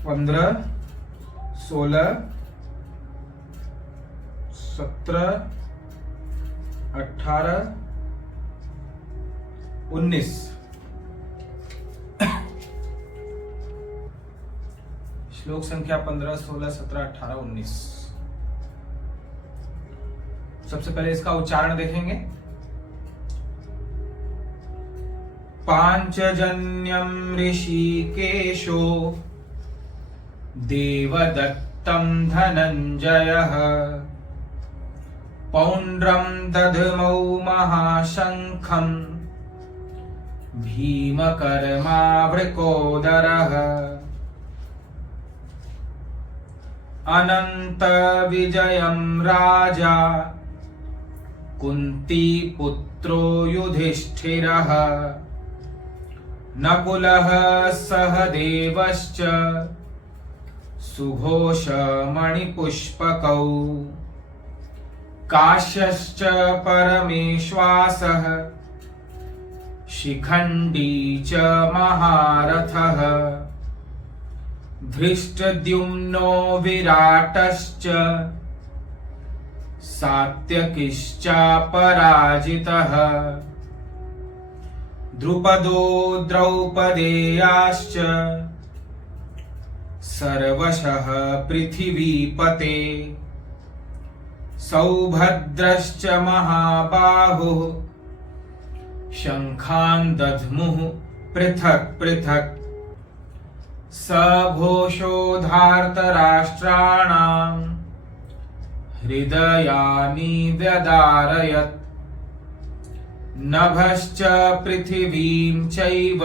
15, 16, 17, 18, 19। श्लोक संख्या 15, 16, 17, 18, 19। सबसे पहले इसका उच्चारण देखेंगे। पांचजन्यम ऋषिकेशो देवदत्तं धनंजयः पौंड्रं दधमौ महाशंखं भीमकर्मावृकोदरः अनंत विजयं राजा कुंतीपुत्रो युधिष्ठिरः नकुलः सहदेवश्च सुघोषमणिपुष्पकौ काश्यश्च परमेश्वासः शिखण्डी च महारथः धृष्टद्युम्नो विराटश्च सात्यकिश्चापराजितः द्रुपदो द्रौपदेयाश्च सर्वशः पृथिवीपते सौभद्रश्च महाबाहुः शंखान् दध्मुः पृथक् पृथक् सघोषोधार्तराष्ट्राणां हृदयानि व्यदारयत् नभश्च पृथिवीं चैव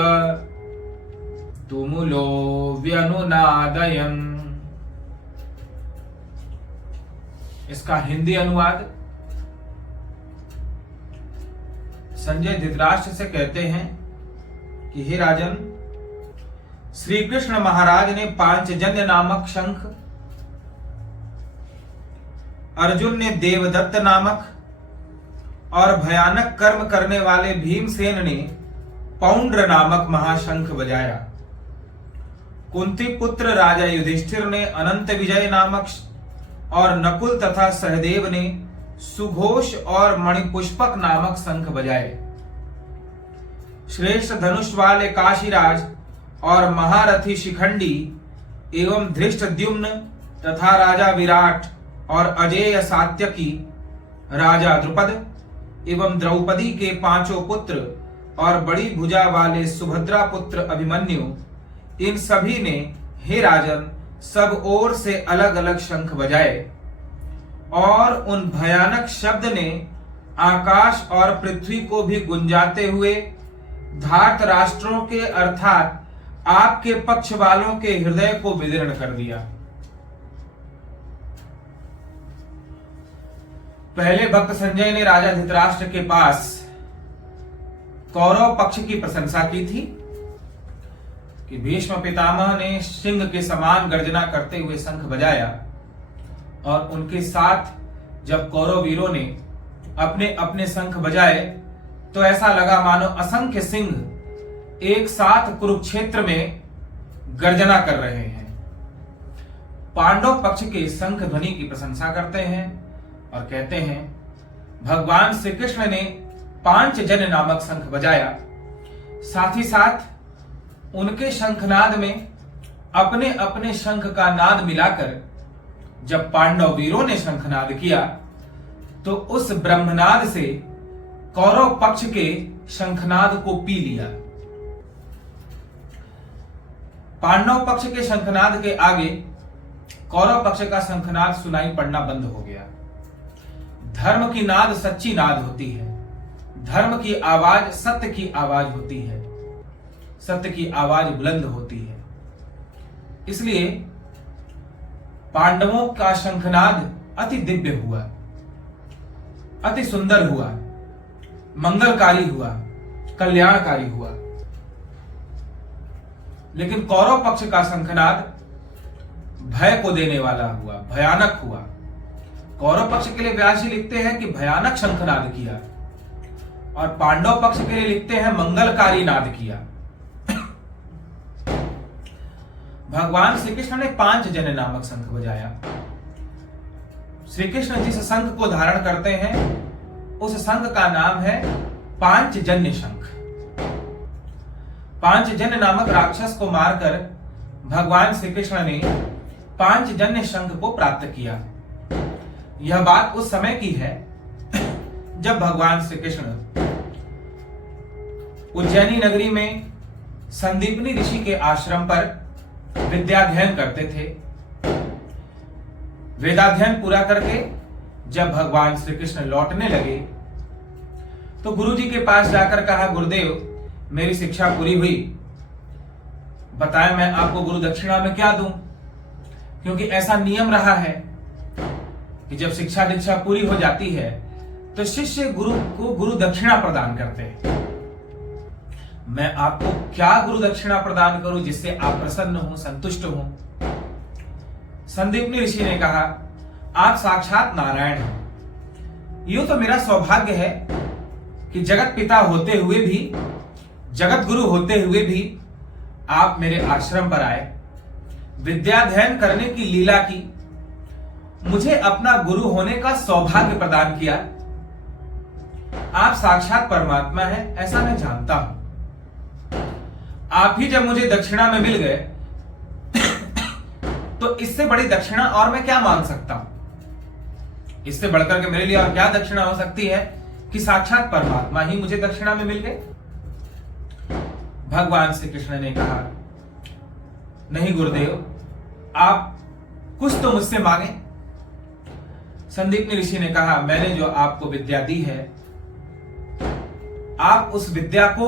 तुमुलो व्यनुनादयन्। इसका हिंदी अनुवाद। संजय धृतराष्ट्र से कहते हैं कि हे राजन, श्री कृष्ण महाराज ने पांचजन्य नामक शंख, अर्जुन ने देवदत्त नामक और भयानक कर्म करने वाले भीमसेन ने पौंड्र नामक महाशंख बजाया। कुंती पुत्र राजा युधिष्ठिर ने अनंत विजय नामक और नकुल तथा सहदेव ने सुघोष और मणिपुष्पक नामक शंख बजाए। श्रेष्ठ धनुष वाले काशीराज और महारथी शिखंडी एवं धृष्टद्युम्न तथा राजा विराट और अजेय सात्यकी, राजा द्रुपद एवं द्रौपदी के पांचों पुत्र और बड़ी भुजा वाले सुभद्रा पुत्र अभिमन्यु, इन सभी ने हे राजन सब ओर से अलग अलग शंख बजाए और उन भयानक शब्द ने आकाश और पृथ्वी को भी गुंजाते हुए धार्त राष्ट्रों के अर्थात आपके पक्ष वालों के हृदय को विदीर्ण कर दिया। पहले भक्त संजय ने राजा धृतराष्ट्र के पास कौरव पक्ष की प्रशंसा की थी कि भीष्म पितामह ने सिंह के समान गर्जना करते हुए शंख बजाया और उनके साथ जब कौरव वीरों ने अपने अपने शंख बजाए तो ऐसा लगा मानो असंख्य सिंह एक साथ कुरुक्षेत्र में गर्जना कर रहे हैं। पांडव पक्ष के शंख ध्वनि की प्रशंसा करते हैं और कहते हैं भगवान श्री कृष्ण ने पांचजन्य नामक शंख बजाया, साथ ही साथ उनके शंखनाद में अपने अपने शंख का नाद मिलाकर जब पांडव वीरों ने शंखनाद किया तो उस ब्रह्मनाद से कौरव पक्ष के शंखनाद को पी लिया। पांडव पक्ष के शंखनाद के आगे कौरव पक्ष का शंखनाद सुनाई पड़ना बंद हो गया। धर्म की नाद सच्ची नाद होती है, धर्म की आवाज सत्य की आवाज होती है, सत्य की आवाज बुलंद होती है। इसलिए पांडवों का शंखनाद अति दिव्य हुआ, अति सुंदर हुआ, मंगलकारी हुआ, कल्याणकारी हुआ। लेकिन कौरव पक्ष का शंखनाद भय को देने वाला हुआ, भयानक हुआ। कौरव पक्ष के लिए व्यास जी लिखते हैं कि भयानक शंखनाद किया और पांडव पक्ष के लिए लिखते हैं मंगलकारी नाद किया। भगवान श्री कृष्ण ने पांचजन्य नामक शंख बजाया। श्री कृष्ण जिस शंख को धारण करते हैं उस शंख का नाम है पांचजन्य शंख। पांचजन्य नामक राक्षस को मारकर भगवान श्री कृष्ण ने पांचजन्य शंख को प्राप्त किया। यह बात उस समय की है जब भगवान श्री कृष्ण उज्जैनी नगरी में संदीपनी ऋषि के आश्रम पर विद्याध्ययन करते थे। वेदाध्ययन पूरा करके जब भगवान श्री कृष्ण लौटने लगे तो गुरुजी के पास जाकर कहा, गुरुदेव मेरी शिक्षा पूरी हुई, बताएं मैं आपको गुरु दक्षिणा में क्या दूं, क्योंकि ऐसा नियम रहा है कि जब शिक्षा दीक्षा पूरी हो जाती है तो शिष्य गुरु को गुरु दक्षिणा प्रदान करते हैं। मैं आपको क्या गुरु दक्षिणा प्रदान करूं जिससे आप प्रसन्न हो, संतुष्ट हो। संदीपनी ऋषि ने कहा, आप साक्षात नारायण हैं। यूं तो मेरा सौभाग्य है कि जगत पिता होते हुए भी, जगत गुरु होते हुए भी आप मेरे आश्रम पर आए, विद्याध्ययन करने की लीला की, मुझे अपना गुरु होने का सौभाग्य प्रदान किया। आप साक्षात परमात्मा हैं ऐसा मैं जानता हूं। आप ही जब मुझे दक्षिणा में मिल गए तो इससे बड़ी दक्षिणा और मैं क्या मांग सकता हूं। इससे बढ़कर के मेरे लिए और क्या दक्षिणा हो सकती है कि साक्षात परमात्मा ही मुझे दक्षिणा में मिल गए। भगवान श्री कृष्ण ने कहा, नहीं गुरुदेव, आप कुछ तो मुझसे मांगे। संदीपनी ऋषि ने कहा, मैंने जो आपको विद्या दी है, आप उस विद्या को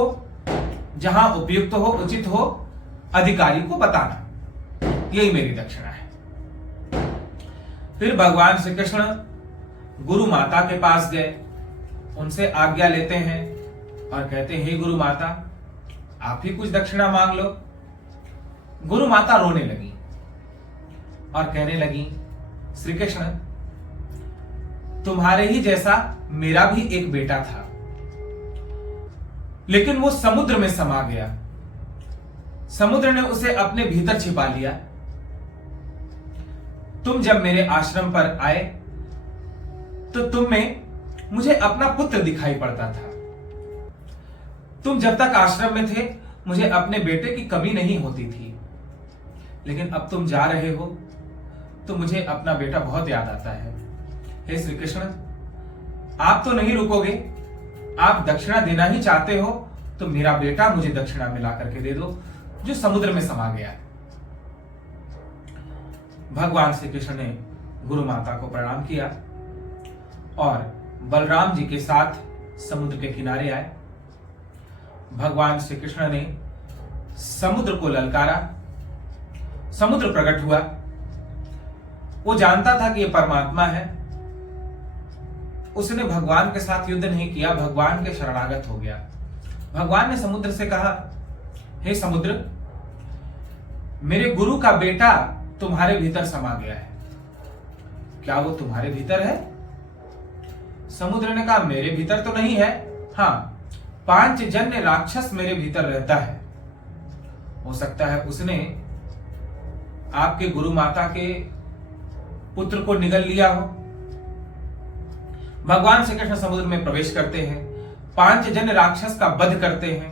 जहां उपयुक्त हो, उचित हो, अधिकारी को बताना, यही मेरी दक्षिणा है। फिर भगवान श्री कृष्ण गुरु माता के पास गए, उनसे आज्ञा लेते हैं और कहते हैं, हे गुरु माता, आप ही कुछ दक्षिणा मांग लो। गुरु माता रोने लगी और कहने लगी, श्री कृष्ण, तुम्हारे ही जैसा मेरा भी एक बेटा था, लेकिन वो समुद्र में समा गया। समुद्र ने उसे अपने भीतर छिपा लिया। तुम जब मेरे आश्रम पर आए तो तुम में मुझे अपना पुत्र दिखाई पड़ता था। तुम जब तक आश्रम में थे मुझे अपने बेटे की कमी नहीं होती थी, लेकिन अब तुम जा रहे हो तो मुझे अपना बेटा बहुत याद आता है। हे श्री कृष्ण, आप तो नहीं रुकोगे, आप दक्षिणा देना ही चाहते हो तो मेरा बेटा मुझे दक्षिणा मिला करके दे दो, जो समुद्र में समा गया है। भगवान श्री कृष्ण ने गुरु माता को प्रणाम किया और बलराम जी के साथ समुद्र के किनारे आए। भगवान श्री कृष्ण ने समुद्र को ललकारा, समुद्र प्रकट हुआ। वो जानता था कि ये परमात्मा है। उसने भगवान के साथ युद्ध नहीं किया, भगवान के शरणागत हो गया। भगवान ने समुद्र से कहा, हे समुद्र, मेरे गुरु का बेटा तुम्हारे भीतर समा गया है, क्या वो तुम्हारे भीतर है? समुद्र ने कहा, मेरे भीतर तो नहीं है, हाँ, पांचजन्य राक्षस मेरे भीतर रहता है। हो सकता है उसने आपके गुरु माता के पुत्र को निगल लिया हो। भगवान श्री कृष्ण समुद्र में प्रवेश करते हैं, पांचजन्य राक्षस का वध करते हैं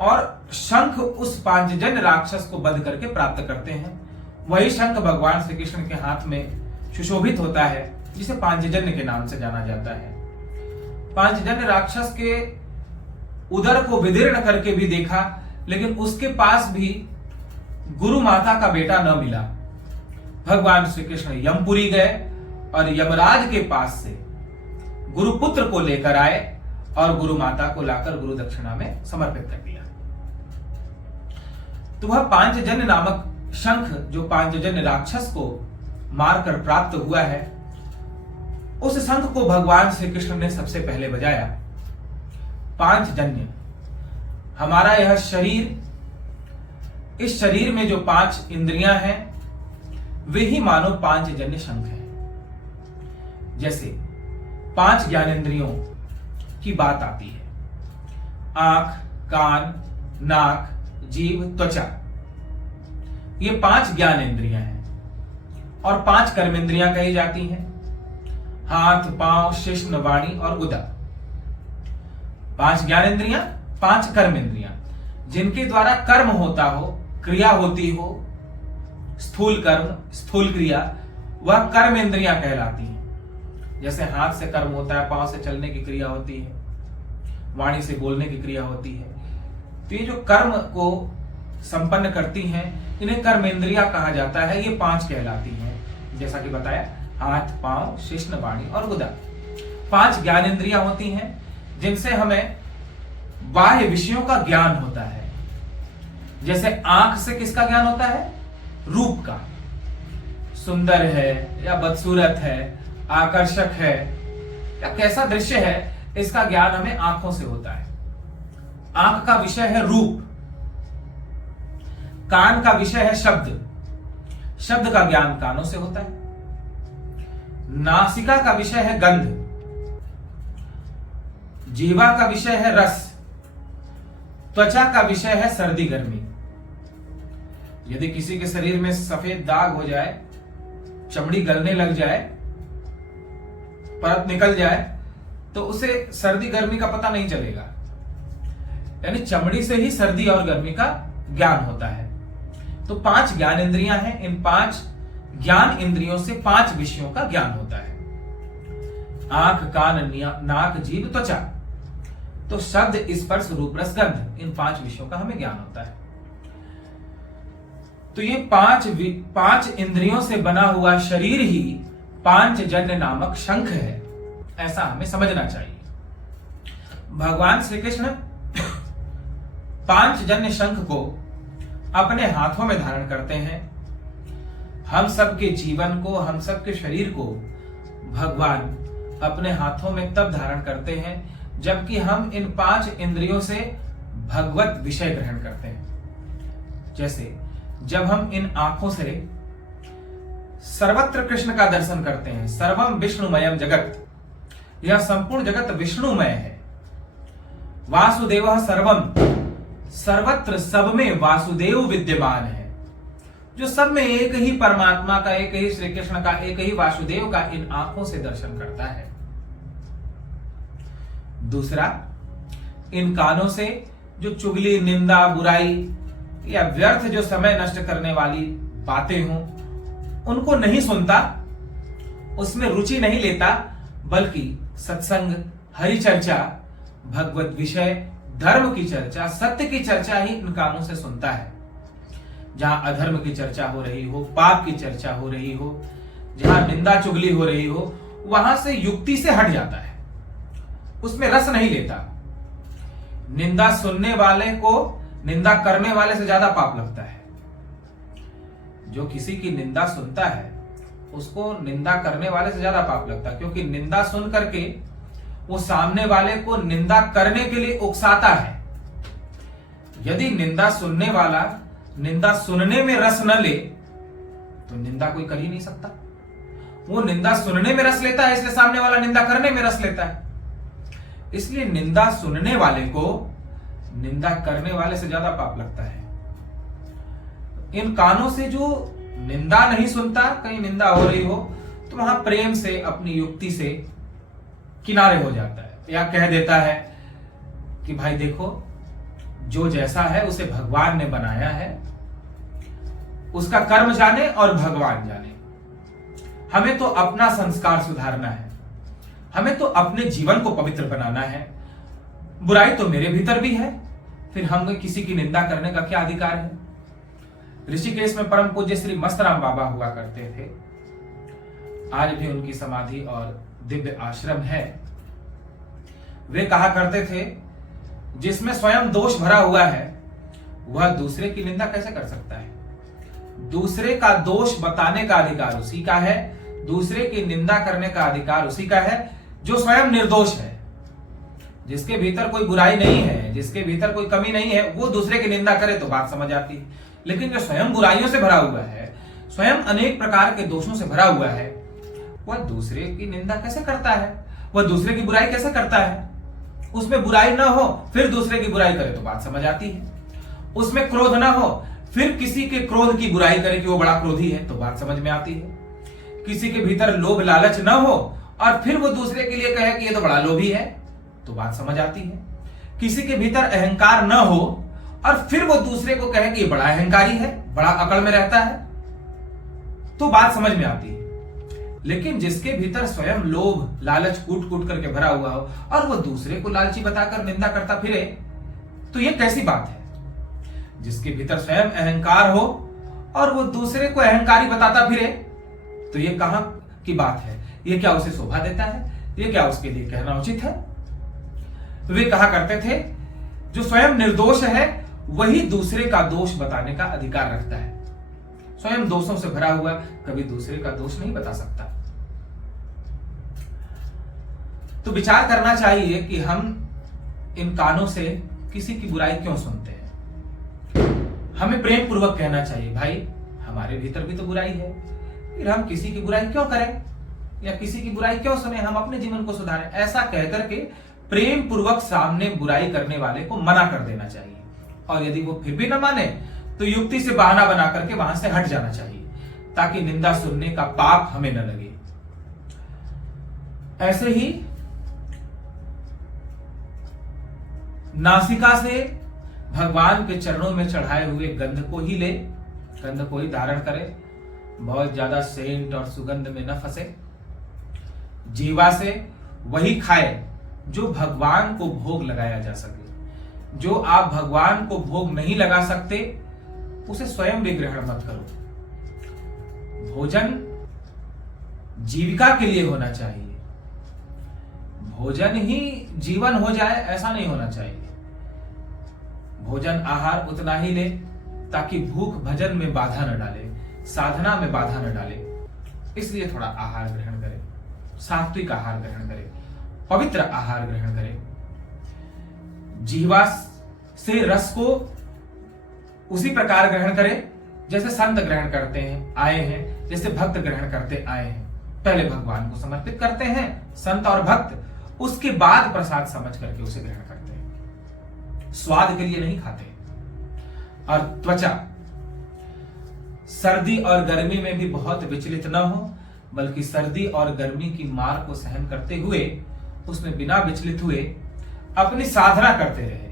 और शंख उस पांचजन्य राक्षस को वध करके प्राप्त करते हैं। वही शंख भगवान श्री कृष्ण के हाथ में सुशोभित होता है, जिसे पांचजन्य के नाम से जाना जाता है। पांचजन्य राक्षस के उदर को विदीर्ण करके भी देखा, लेकिन उसके पास भी गुरु माता का बेटा न मिला। भगवान श्री कृष्ण यमपुरी गए और यमराज के पास से गुरुपुत्र को लेकर आए और गुरु माता को लाकर गुरु दक्षिणा में समर्पित कर दिया। तो वह पांचजन्य नामक शंख जो पांचजन्य राक्षस को मारकर प्राप्त हुआ है, उस शंख को भगवान श्री कृष्ण ने सबसे पहले बजाया। पांचजन्य, हमारा यह शरीर, इस शरीर में जो 5 इंद्रियां हैं वे ही मानो पांचजन्य शंख है। जैसे 5 ज्ञानेंद्रियों की बात आती है, आंख, कान, नाक, जीभ, त्वचा। ये 5 ज्ञान इंद्रियां हैं और 5 कर्मेंद्रियां कही जाती हैं, हाथ, पांव, शिश्न, वाणी और उदर। 5 ज्ञान इंद्रियां, 5 कर्म इंद्रियां, जिनके द्वारा कर्म होता हो, क्रिया होती हो, स्थूल कर्म, स्थूल क्रिया, वह कर्म इंद्रियां कहलाती हैं। जैसे हाथ से कर्म होता है, पांव से चलने की क्रिया होती है, वाणी से बोलने की क्रिया होती है। तो ये जो कर्म को संपन्न करती हैं, इन्हें कर्म इंद्रियां कहा जाता है। ये 5 कहलाती हैं, जैसा कि बताया, हाथ, पांव, शिश्न, वाणी और उदर। 5 ज्ञान इंद्रियां होती हैं जिनसे हमें बाह्य विषयों का ज्ञान होता है। जैसे आंख से किसका ज्ञान होता है? रूप का, सुंदर है या बदसूरत है, आकर्षक है या कैसा दृश्य है, इसका ज्ञान हमें आंखों से होता है। आंख का विषय है रूप, कान का विषय है शब्द, शब्द का ज्ञान कानों से होता है। नासिका का विषय है गंध, जीवा का विषय है रस, त्वचा का विषय है सर्दी गर्मी। यदि किसी के शरीर में सफेद दाग हो जाए, चमड़ी गलने लग जाए, परत निकल जाए, तो उसे सर्दी गर्मी का पता नहीं चलेगा। यानी चमड़ी से ही सर्दी और गर्मी का ज्ञान होता है। तो 5 ज्ञान इंद्रियां हैं। इन 5 ज्ञान इंद्रियों से 5 विषयों का ज्ञान होता है। आंख, कान, नाक, जीभ, त्वचा, तो शब्द, स्पर्श, रूप, रस, गंध, इन 5 विषयों का हमें ज्ञान होता है। तो ये 5 इंद्रियों से बना हुआ शरीर ही पांचजन्य नामक शंख है, ऐसा हमें समझना चाहिए। भगवान श्री कृष्ण पांचजन्य शंख को अपने हाथों में धारण करते हैं। हम सबके जीवन को, हम सबके शरीर को भगवान अपने हाथों में तब धारण करते हैं जबकि हम इन 5 इंद्रियों से भगवत विषय ग्रहण करते हैं। जैसे जब हम इन आंखों से सर्वत्र कृष्ण का दर्शन करते हैं, सर्वम विष्णुमयम जगत, यह संपूर्ण जगत विष्णुमय है। वासुदेव सर्वम, सर्वत्र सब में वासुदेव विद्यमान है। जो सब में एक ही परमात्मा का, एक ही श्री कृष्ण का, एक ही वासुदेव का इन आंखों से दर्शन करता है। दूसरा, इन कानों से जो चुगली, निंदा, बुराई या व्यर्थ जो समय नष्ट करने वाली बातें हों, उनको नहीं सुनता, उसमें रुचि नहीं लेता, बल्कि सत्संग, हरि चर्चा, भगवत विषय, धर्म की चर्चा, सत्य की चर्चा ही इन कानों से सुनता है। जहां अधर्म की चर्चा हो रही हो, पाप की चर्चा हो रही हो, जहां निंदा चुगली हो रही हो, वहां से युक्ति से हट जाता है, उसमें रस नहीं लेता। निंदा सुनने वाले को निंदा करने वाले से ज्यादा पाप लगता है। जो किसी की निंदा सुनता है उसको निंदा करने वाले से ज्यादा पाप लगता है, क्योंकि निंदा सुन करके वो सामने वाले को निंदा करने के लिए उकसाता है। यदि निंदा सुनने वाला निंदा सुनने में रस न ले तो निंदा कोई कर ही नहीं सकता। वो निंदा सुनने में रस लेता है, इसलिए सामने वाला निंदा करने में रस लेता है। इसलिए निंदा सुनने वाले को निंदा करने वाले से ज्यादा पाप लगता है। इन कानों से जो निंदा नहीं सुनता, कहीं निंदा हो रही हो तो वहां प्रेम से, अपनी युक्ति से किनारे हो जाता है, या कह देता है कि भाई देखो, जो जैसा है उसे भगवान ने बनाया है, उसका कर्म जाने और भगवान जाने। हमें तो अपना संस्कार सुधारना है, हमें तो अपने जीवन को पवित्र बनाना है। बुराई तो मेरे भीतर भी है, फिर हमें किसी की निंदा करने का क्या अधिकार है। ऋषिकेश में परम पूज्य श्री मस्तराम बाबा हुआ करते थे। आज भी उनकी समाधि और दिव्य आश्रम है। वे कहा करते थे, जिसमें स्वयं दोष भरा हुआ है वह दूसरे की निंदा कैसे कर सकता है। दूसरे का दोष बताने का अधिकार उसी का है, दूसरे की निंदा करने का अधिकार उसी का है जो स्वयं निर्दोष है। जिसके भीतर कोई बुराई नहीं है, जिसके भीतर कोई कमी नहीं है, वो दूसरे की निंदा करे तो बात समझ आती है। लेकिन जो स्वयं बुराइयों से भरा हुआ है, स्वयं अनेक प्रकार के दोषों से भरा हुआ है, वह दूसरे की निंदा कैसे करता है, वह दूसरे की बुराई कैसे करता है। उसमें बुराई ना हो फिर दूसरे की बुराई करे तो बात समझ आती है। उसमें क्रोध ना हो फिर किसी के क्रोध की बुराई करे कि वो बड़ा क्रोधी है, तो बात समझ में आती है। किसी के भीतर लोभ लालच न हो और फिर वो दूसरे के लिए कहे कि ये तो बड़ा लोभी है, तो बात समझ आती है। किसी के भीतर अहंकार न हो और फिर वो दूसरे को कहे कि ये बड़ा अहंकारी है, बड़ा अकड़ में रहता है, तो बात समझ में आती है। लेकिन जिसके भीतर स्वयं लोभ लालच कूट कूट करके भरा हुआ हो और वो दूसरे को लालची बताकर निंदा करता फिरे, तो ये कैसी बात है? जिसके भीतर स्वयं अहंकार हो और वो दूसरे को अहंकारी बताता फिरे, तो ये कहां की बात है? ये क्या उसे शोभा देता है? ये क्या उसके लिए कहना उचित है? वे कहा करते थे, जो स्वयं निर्दोष है वही दूसरे का दोष बताने का अधिकार रखता है। स्वयं दोषों से भरा हुआ कभी दूसरे का दोष नहीं बता सकता। तो विचार करना चाहिए कि हम इन कानों से किसी की बुराई क्यों सुनते हैं। हमें प्रेम पूर्वक कहना चाहिए, भाई हमारे भीतर भी तो बुराई है, फिर हम किसी की बुराई क्यों करें या किसी की बुराई क्यों सुने, हम अपने जीवन को सुधारें। ऐसा कहकर के प्रेम पूर्वक सामने बुराई करने वाले को मना कर देना चाहिए, और यदि वो फिर भी न माने तो युक्ति से बहाना बना करके वहां से हट जाना चाहिए, ताकि निंदा सुनने का पाप हमें न लगे। ऐसे ही नासिका से भगवान के चरणों में चढ़ाए हुए गंध को ही ले, गंध को ही धारण करे, बहुत ज्यादा सेंट और सुगंध में न फंसे। जीवा से वही खाए जो भगवान को भोग लगाया जा सके। जो आप भगवान को भोग नहीं लगा सकते उसे स्वयं भी ग्रहण मत करो। भोजन जीविका के लिए होना चाहिए, भोजन ही जीवन हो जाए ऐसा नहीं होना चाहिए। भोजन आहार उतना ही ले ताकि भूख भजन में बाधा न डाले, साधना में बाधा न डाले। इसलिए थोड़ा आहार ग्रहण करें, सात्विक आहार ग्रहण करें, पवित्र आहार ग्रहण करें। जीवा से रस को उसी प्रकार ग्रहण करें जैसे संत ग्रहण करते हैं आए हैं, जैसे भक्त ग्रहण करते आए हैं। पहले भगवान को समर्पित करते हैं संत और भक्त, उसके बाद प्रसाद समझ करके उसे ग्रहण करते हैं, स्वाद के लिए नहीं खाते। और त्वचा सर्दी और गर्मी में भी बहुत विचलित न हो, बल्कि सर्दी और गर्मी की मार को सहन करते हुए उसमें बिना विचलित हुए अपनी साधना करते रहे।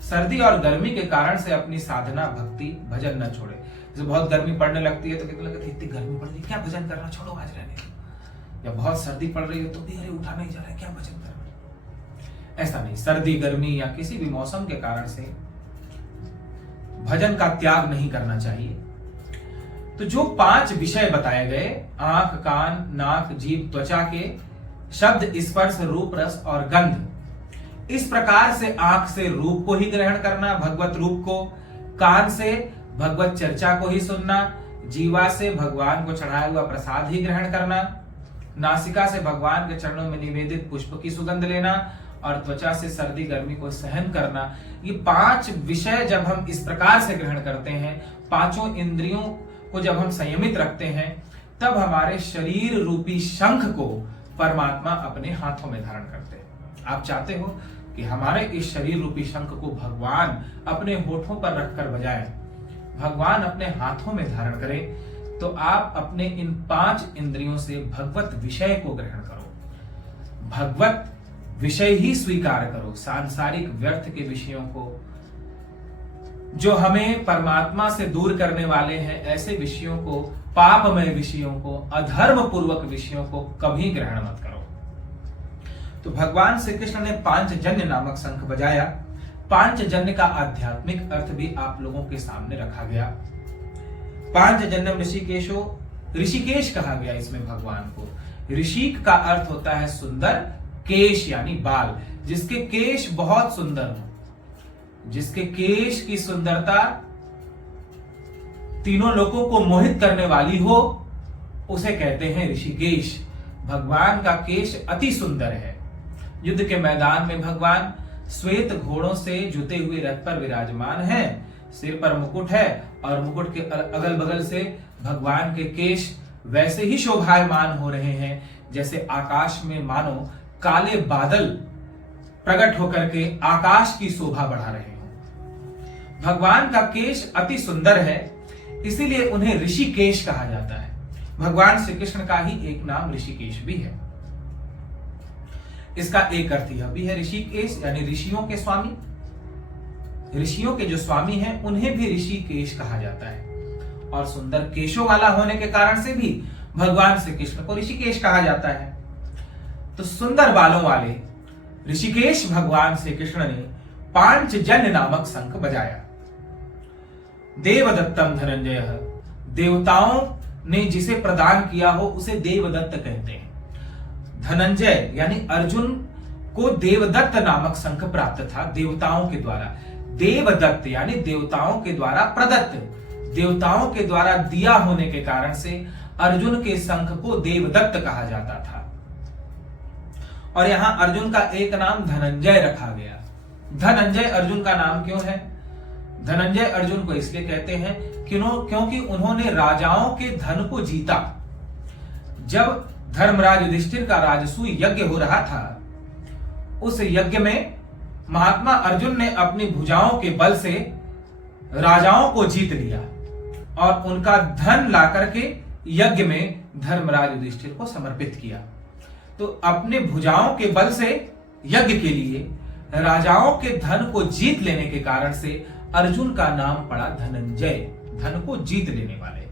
सर्दी और गर्मी के कारण से अपनी साधना भक्ति भजन न छोड़े। जैसे बहुत गर्मी पड़ने लगती है तो कितने लगता है इतनी गर्मी पड़ रही है, क्या भजन करना, छोड़ो आज रहने दो। या बहुत सर्दी पड़ रही है तो भी अरे उठा नहीं जा रहा है, क्या भजन करना। ऐसा नहीं, सर्दी गर्मी या किसी भी मौसम के कारण से भजन का त्याग नहीं करना चाहिए। तो जो 5 विषय बताए गए, आंख कान नाक जीभ त्वचा के शब्द स्पर्श रूप रस और गंध, इस प्रकार से आंख से रूप को ही ग्रहण करना, भगवत रूप को, कान से भगवत चर्चा को ही सुनना, जीवा से भगवान को चढ़ाया हुआ प्रसाद ही ग्रहण करना, नासिका से भगवान के चरणों में निवेदित पुष्प की सुगंध लेना और त्वचा से सर्दी गर्मी को सहन करना। ये 5 विषय जब हम इस प्रकार से ग्रहण करते हैं, 5 इंद्रियों को जब हम संयमित रखते हैं, तब हमारे शरीर रूपी शंख को परमात्मा अपने हाथों में धारण करते हैं। आप चाहते हो कि हमारे इस शरीर रूपी शंख को भगवान अपने होठों पर रखकर बजाएं, भगवान अपने हाथों में धारण करें, तो आप अपने इन 5 इंद्रियों से भगवत विषय को ग्रहण करो, भगवत विषय ही स्वीकार करो। सांसारिक व्यर्थ के विषयों को, जो हमें परमात्मा से दूर करने वाले हैं, ऐसे विषयों को, पापमय विषयों को, अधर्म पूर्वक विषयों को कभी ग्रहण मत करो। तो भगवान श्री कृष्ण ने पांचजन्य नामक शंख बजाया। पांचजन्य का आध्यात्मिक अर्थ भी आप लोगों के सामने रखा गया। पांचजन्यम ऋषिकेशो, ऋषिकेश कहा गया इसमें भगवान को। ऋषिक का अर्थ होता है सुंदर, केश यानी बाल, जिसके केश बहुत सुंदर हो, जिसके केश की सुंदरता तीनों लोगों को मोहित करने वाली हो, उसे कहते हैं ऋषिकेश। भगवान का केश अति सुंदर है। युद्ध के मैदान में भगवान श्वेत घोड़ों से जुते हुए रथ पर विराजमान हैं, सिर पर मुकुट है और मुकुट के अगल बगल से भगवान के केश वैसे ही शोभायमान हो रहे हैं जैसे आकाश में मानो काले बादल प्रकट होकर के आकाश की शोभा बढ़ा रहे हो। भगवान का केश अति सुंदर है, इसीलिए उन्हें ऋषिकेश कहा जाता है। भगवान श्री कृष्ण का ही एक नाम ऋषिकेश भी है। इसका एक अर्थ यह भी है, ऋषिकेश यानी ऋषियों के स्वामी। ऋषियों के जो स्वामी हैं उन्हें भी ऋषिकेश कहा जाता है, और सुंदर केशों वाला होने के कारण से भी भगवान श्री कृष्ण को ऋषिकेश कहा जाता है। तो सुंदर बालों वाले ऋषिकेश भगवान श्री कृष्ण ने पांचजन्य नामक शंख बजाया। देवदत्तम धनंजय, देवताओं ने जिसे प्रदान किया हो उसे देवदत्त कहते हैं। धनंजय यानी अर्जुन को देवदत्त नामक शंख प्राप्त था देवताओं के द्वारा। देवदत्त यानी देवताओं के द्वारा प्रदत्त, देवताओं के द्वारा दिया होने के कारण से अर्जुन के शंख को देवदत्त कहा जाता था। और यहां अर्जुन का एक नाम धनंजय रखा गया। धनंजय अर्जुन का नाम क्यों है? धनंजय अर्जुन को इसलिए कहते हैं क्योंकि उन्होंने राजाओं के धन को जीता। जब धर्मराज युधिष्ठिर का राजसूय यज्ञ हो रहा था, उस यज्ञ में महात्मा अर्जुन ने अपनी भुजाओं के बल से राजाओं को जीत लिया और उनका धन लाकर के यज्ञ में धर्मराज युधिष्ठिर को समर्पित किया। तो अपने भुजाओं के बल से यज्ञ के लिए राजाओं के धन को जीत लेने के कारण से अर्जुन का नाम पड़ा धनंजय, धन को जीत लेने वाले,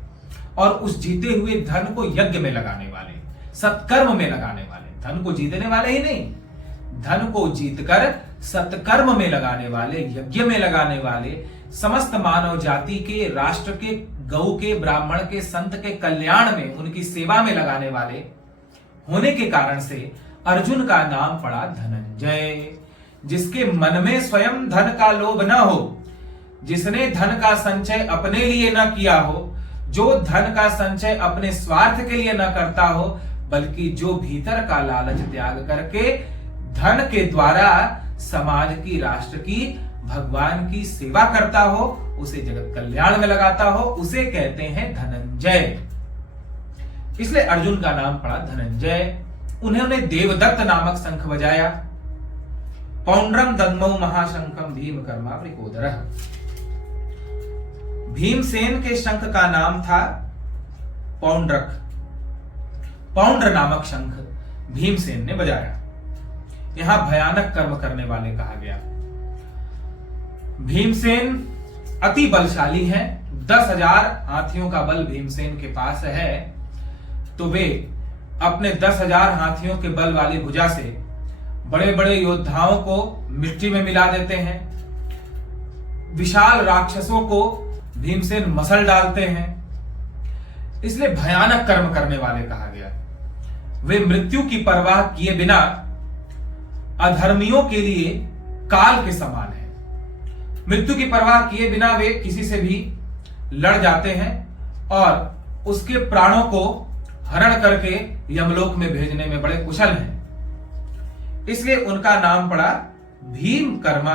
और उस जीते हुए धन को यज्ञ में लगाने वाले, सत्कर्म में लगाने वाले। धन को जीतने वाले ही नहीं, धन को जीतकर सत्कर्म में लगाने वाले, यज्ञ में लगाने वाले, समस्त मानव जाति के, राष्ट्र के, गौ के, ब्राह्मण के, संत के कल्याण में, उनकी सेवा में लगाने वाले होने के कारण से अर्जुन का नाम पड़ा धनंजय। जिसके मन में स्वयं धन का लोभ न हो, जिसने धन का संचय अपने लिए न किया हो, जो धन का संचय अपने स्वार्थ के लिए न करता हो, बल्कि जो भीतर का लालच त्याग करके धन के द्वारा समाज की, राष्ट्र की, भगवान की सेवा करता हो, उसे जगत कल्याण में लगाता हो, उसे कहते हैं धनंजय। इसलिए अर्जुन का नाम पड़ा धनंजय। उन्होंने देवदत्त नामक शंख बजाया। पौंड्रम दद्मौ महाशंखम भीम कर्मा वृकोदरः। भीमसेन के शंख का नाम था पौंड्रक। पौंड्र नामक शंख भीमसेन ने बजाया। यहां भयानक कर्म करने वाले कहा गया। भीमसेन अति बलशाली है। 10,000 हाथियों का बल भीमसेन के पास है। तो वे अपने 10,000 हाथियों के बल वाली भुजा से बड़े बड़े योद्धाओं को मिट्टी में मिला देते हैं। विशाल राक्षसों को भीमसेन मसल डालते हैं। इसलिए भयानक कर्म करने वाले कहा गया। वे मृत्यु की परवाह किए बिना अधर्मियों के लिए काल के समान है। मृत्यु की परवाह किए बिना वे किसी से भी लड़ जाते हैं और उसके प्राणों को हरण करके यमलोक में भेजने में बड़े कुशल हैं। इसलिए उनका नाम पड़ा भीम कर्मा,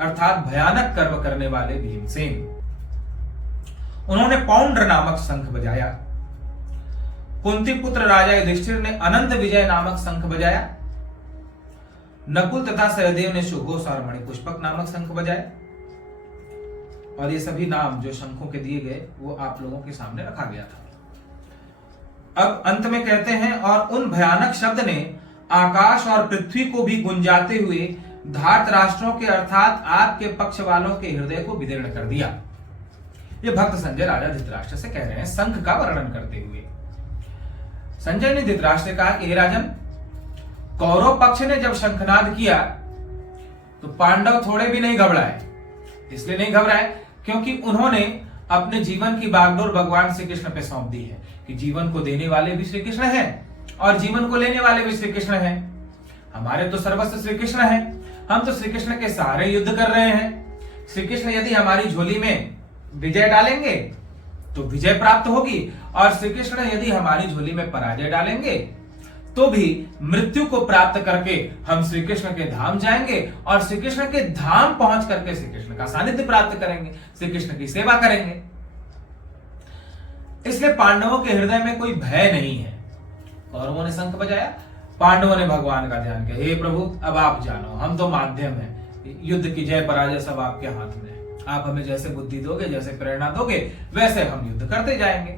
अर्थात भयानक कर्म करने वाले भीमसेन। उन्होंने पौंड्र नामक शंख बजाया। कुंती पुत्र राजा युधिष्ठिर ने अनंत विजय नामक शंख बजाया। नकुल तथा सहदेव ने सुघोष और मणिपुष्पक नामक शंख बजाए। और ये सभी नाम जो शंखों के दिए गए वो आप लोगों के सामने रखा गया था। अब अंत में कहते हैं, और उन भयानक शब्द ने आकाश और पृथ्वी को भी गुंजाते हुए धार्त राष्ट्रों के अर्थात आपके पक्ष वालों के हृदय को विदीर्ण कर दिया। ये भक्त संजय राजा धृतराष्ट्र से कह रहे हैं, शंख का वर्णन करते हुए। संजय ने धृतराष्ट्र से कहा कि हे राजन, कौरव पक्ष ने जब शंखनाद किया तो पांडव थोड़े भी नहीं घबराए। इसलिए नहीं घबराए क्योंकि उन्होंने अपने जीवन की बागडोर भगवान श्री कृष्ण पे सौंप दी है कि जीवन को देने वाले भी श्री कृष्ण हैं और जीवन को लेने वाले भी श्री कृष्ण हैं। हमारे तो सर्वस्व श्री कृष्ण हैं। हम तो श्री कृष्ण के सहारे युद्ध कर रहे हैं। श्री कृष्ण यदि हमारी झोली में विजय डालेंगे तो विजय प्राप्त होगी, और श्री कृष्ण यदि हमारी झोली में पराजय डालेंगे तो भी मृत्यु को प्राप्त करके हम श्री कृष्ण के धाम जाएंगे, और श्री कृष्ण के धाम पहुंच करके श्री कृष्ण का सानिध्य प्राप्त करेंगे, श्री कृष्ण की सेवा करेंगे। इसलिए पांडवों के हृदय में कोई भय नहीं है। कौरवों ने शंख बजाया, पांडवों ने भगवान का ध्यान किया। हे प्रभु, अब आप जानो, हम तो माध्यम हैं, युद्ध की जय पराजय सब आपके हाथ में है। आप हमें जैसे बुद्धि दोगे, जैसे प्रेरणा दोगे, वैसे हम युद्ध करते जाएंगे।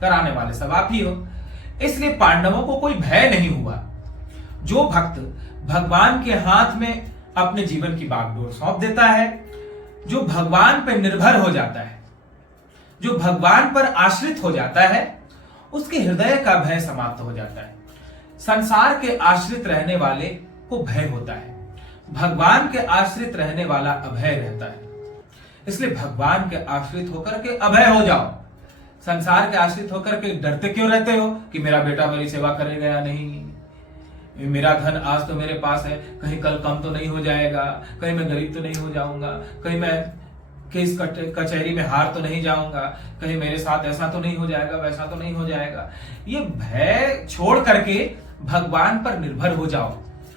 कराने वाले सब आप ही हो। इसलिए पांडवों को कोई भय नहीं हुआ। जो भक्त भगवान के हाथ में अपने जीवन की बागडोर सौंप देता है, जो भगवान पर निर्भर हो जाता है, जो भगवान पर आश्रित हो जाता है, उसके हृदय का भय समाप्त हो जाता है। संसार के आश्रित रहने वाले को भय होता है, भगवान के आश्रित रहने वाला अभय रहता है। इसलिए भगवान के आश्रित होकर के अभय हो जाओ। संसार के आश्रित होकर के डरते क्यों रहते हो कि मेरा बेटा मेरी सेवा करेगा या नहीं, मेरा धन आज तो मेरे पास है, कहीं कल कम तो नहीं हो जाएगा, कहीं मैं गरीब तो नहीं हो जाऊंगा, कहीं मैं केस कचहरी में हार तो नहीं जाऊंगा, कहीं मेरे साथ ऐसा तो नहीं हो जाएगा, वैसा तो नहीं हो जाएगा। ये भय छोड़ करके भगवान पर निर्भर हो जाओ,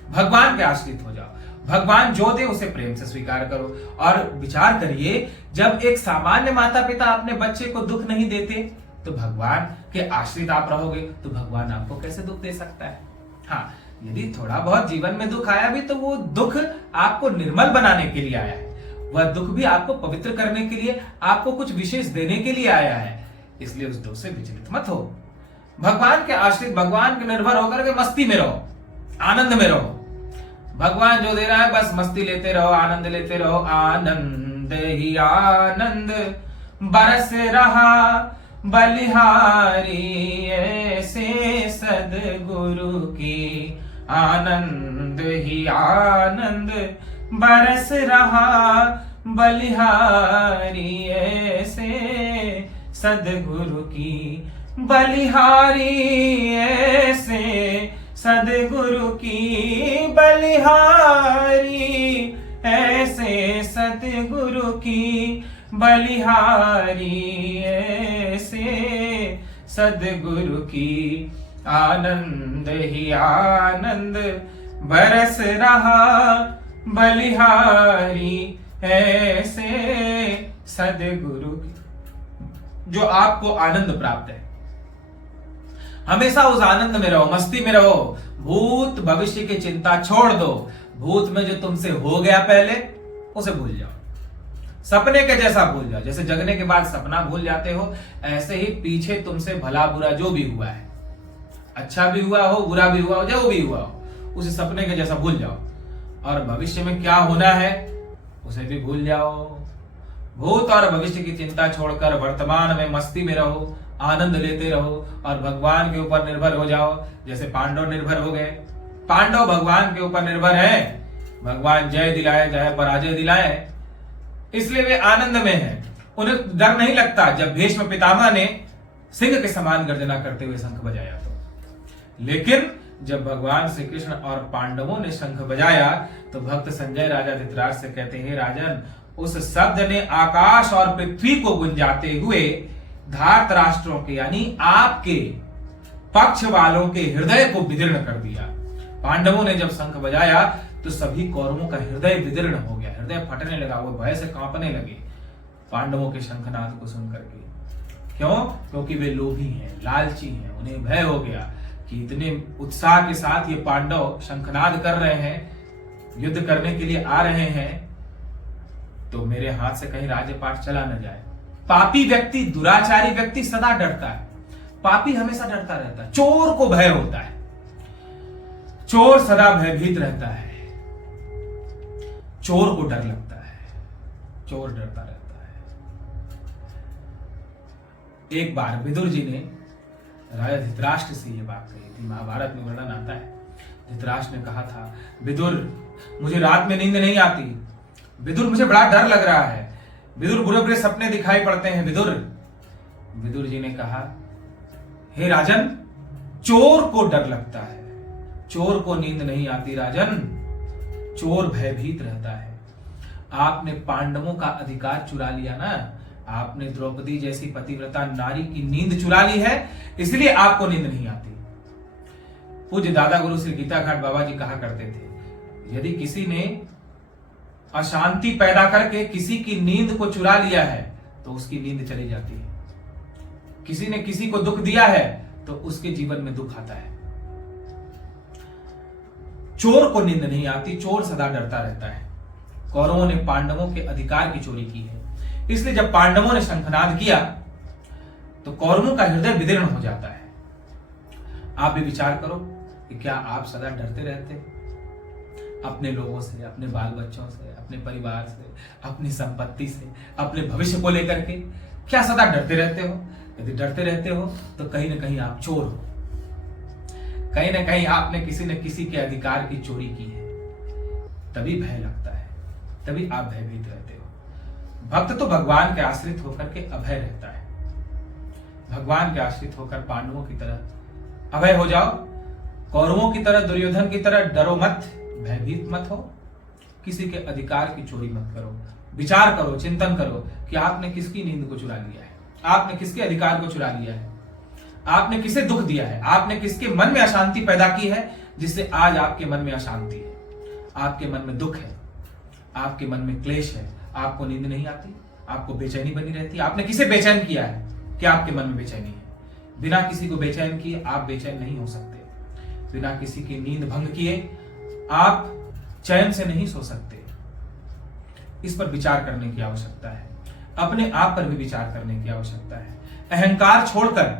भगवान के आश्रित हो जाओ। भगवान जो दे उसे प्रेम से स्वीकार करो। और विचार करिए, जब एक सामान्य माता पिता अपने बच्चे को दुख नहीं देते, तो भगवान के आश्रित आप रहोगे तो भगवान आपको कैसे दुख दे सकता है। हाँ, यदि थोड़ा बहुत जीवन में दुख आया भी तो वो दुख आपको निर्मल बनाने के लिए आया है। वह दुख भी आपको पवित्र करने के लिए, आपको कुछ विशेष देने के लिए आया है। इसलिए उस दुख से विचलित मत हो। भगवान के आश्रित, भगवान के निर्भर होकर के मस्ती में रहो, आनंद में रहो। भगवान जो दे रहा है बस मस्ती लेते रहो, आनंद लेते रहो। आनंद ही आनंद बरस रहा बलिहारी ऐसे सद्गुरु की। आनंद ही आनंद बरस रहा बलिहारी ऐसे सद्गुरु की। बलिहारी ऐसे सद्गुरु की। बलिहारी ऐसे सद्गुरु की। बलिहारी ऐसे सद्गुरु की। आनंद ही आनंद बरस रहा बलिहारी ऐसे सद्गुरु की। जो आपको आनंद प्राप्त है, हमेशा उस आनंद में रहो, मस्ती में रहो। भूत भविष्य की चिंता छोड़ दो। भूत में जो तुमसे हो गया पहले उसे भूल जाओ, सपने के जैसा भूल जाओ। जैसे जगने के बाद सपना भूल जाते हो, ऐसे ही पीछे तुमसे भला बुरा जो भी हुआ है, अच्छा भी हुआ हो, बुरा भी हुआ हो, जो भी हुआ हो, उसे सपने के जैसा भूल जाओ। और भविष्य में क्या होना है उसे भी भूल जाओ। भूत और भविष्य की चिंता छोड़कर वर्तमान में मस्ती में रहो, आनंद लेते रहो और भगवान के ऊपर निर्भर हो जाओ। जैसे पांडव निर्भर हो गए। पांडव भगवान के ऊपर निर्भर है। भगवान जय दिलाए चाहे पराजय दिलाए, इसलिए वे आनंद में हैं। उन्हें डर नहीं लगता। जब भीष्म पितामह ने सिंह के समान गर्जना करते हुए शंख बजाया तो, लेकिन जब भगवान श्री कृष्ण और पांडवों ने शंख बजाया तो भक्त संजय राजा धृतराष्ट्र से कहते हैं, राजन, उस शब्द ने आकाश और पृथ्वी को गुंजाते हुए धार्तराष्ट्रों के यानी आपके पक्ष वालों के हृदय को विदीर्ण कर दिया। पांडवों ने जब शंख बजाया तो सभी कौरवों का हृदय विदीर्ण हो गया, हृदय फटने लगा, वो भय से कांपने लगे पांडवों के शंखनाद को सुन करके। क्यों? क्योंकि वे लोभी हैं, लालची हैं। उन्हें भय हो गया कि इतने उत्साह के साथ ये पांडव शंखनाद कर रहे हैं, युद्ध करने के लिए आ रहे हैं, तो मेरे हाथ से कहीं राज्यपाट चला न जाए। पापी व्यक्ति, दुराचारी व्यक्ति सदा डरता है। पापी हमेशा डरता रहता है। चोर को भय होता है। चोर सदा भयभीत रहता है। चोर को डर लगता है। चोर डरता रहता है। एक बार विदुर जी ने राजा धृतराष्ट्र से यह बात कही थी। महाभारत में वर्णन आता है। धृतराष्ट्र ने कहा था, विदुर, मुझे रात में नींद नहीं आती। विदुर, मुझे बड़ा डर लग रहा है। विदुर, बुरे बुरे सपने दिखाई पड़ते हैं। विदुर जी ने कहा, हे राजन, चोर को डर लगता है, चोर को नींद नहीं आती। राजन, चोर भयभीत रहता है। आपने पांडवों का अधिकार चुरा लिया ना, आपने द्रौपदी जैसी पतिव्रता नारी की नींद चुरा ली है, इसलिए आपको नींद नहीं आती। पूज्य दादा गुरु श्री गीता घाट बाबा जी कहा करते थे, यदि किसी ने अशांति पैदा करके किसी की नींद को चुरा लिया है तो उसकी नींद चली जाती है। किसी ने किसी को दुख दिया है तो उसके जीवन में दुख आता है। चोर को नींद नहीं आती, चोर सदा डरता रहता है। कौरवों ने पांडवों के अधिकार की चोरी की है। इसलिए जब पांडवों ने शंखनाद किया तो कौरवों का हृदय विदीर्ण हो जाता है। आप भी विचार करो कि क्या आप सदा डरते रहते अपने लोगों से, अपने बाल बच्चों से, अपने परिवार से, अपनी संपत्ति से, अपने भविष्य को लेकर के क्या सदा डरते रहते हो? यदि डरते रहते हो तो कहीं ना कहीं आप चोर हो, कहीं ना कहीं आपने किसी न किसी के अधिकार की चोरी की है, तभी भय लगता है, तभी आप भयभीत रहते हो। भक्त तो भगवान के आश्रित होकर के अभय रहता है। भगवान के आश्रित होकर पांडवों की तरह अभय हो जाओ, कौरवों की तरह, दुर्योधन की तरह डरो मत, भयभीत मत हो, किसी के अधिकार की चोरी मत करो। विचार करो, चिंतन करो कि आपने किसकी नींद को चुरा लिया है, आपने किसके अधिकार को चुरा लिया है, आपने किसे दुख दिया है, आपने किसके मन में अशांति पैदा की है जिससे आज आपके मन में अशांति है, आपके मन में दुख है, आपके मन में क्लेश है, आपको नींद नहीं आती, आपको बेचैनी बनी रहती है। आपने किसे बेचैन किया है कि आपके मन में बेचैनी है? बिना किसी को बेचैन किए आप बेचैन नहीं हो सकते, बिना किसी की नींद भंग किए आप चैन से नहीं सो सकते। इस पर विचार करने की आवश्यकता है, अपने आप पर भी विचार करने की आवश्यकता है। अहंकार छोड़कर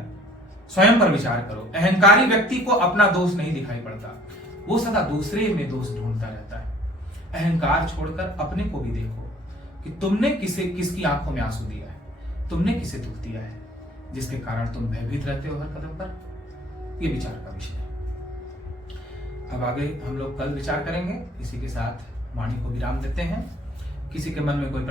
स्वयं पर विचार करो। अहंकारी व्यक्ति को अपना दोष नहीं दिखाई पड़ता, वो सदा दूसरे में दोष ढूंढता रहता है। अहंकार छोड़कर अपने को भी देखो कि तुमने किसकी आंखों में आंसू दिया है, तुमने किसे दुख दिया है जिसके कारण तुम भयभीत रहते हो हर कदम पर। यह विचार का विषय है। अब आगे हम लोग कल विचार करेंगे। इसी के साथ वाणी को विराम देते हैं। किसी के मन में कोई